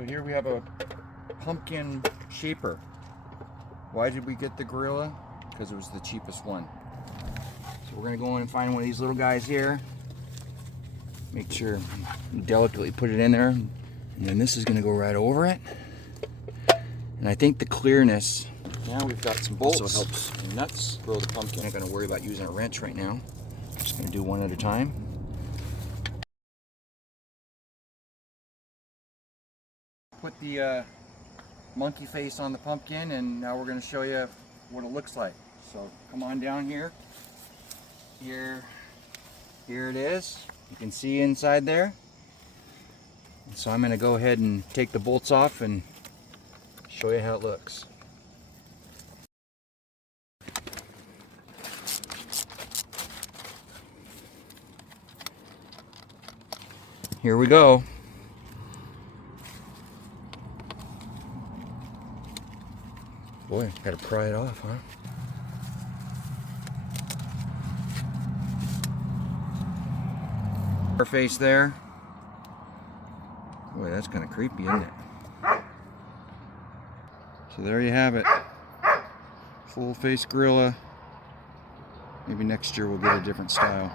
So here we have a pumpkin shaper. Why did we get the Gorilla? Because it was the cheapest one. So we're gonna go in and find one of these little guys here. Make sure you delicately put it in there. And then this is gonna go right over it. And I think the clearness, now we've got some bolts. Also helps and nuts. Grow the pumpkin. I'm not gonna worry about using a wrench right now. Just gonna do one at a time. Put the monkey face on the pumpkin, and now we're going to show you what it looks like. So come on down here. Here it is. You can see inside there. So I'm going to go ahead and take the bolts off and show you how it looks. Here we go. Boy, gotta pry it off, huh? Our face there. Boy, that's kind of creepy, isn't it? So there you have it. Full face gorilla. Maybe next year we'll get a different style.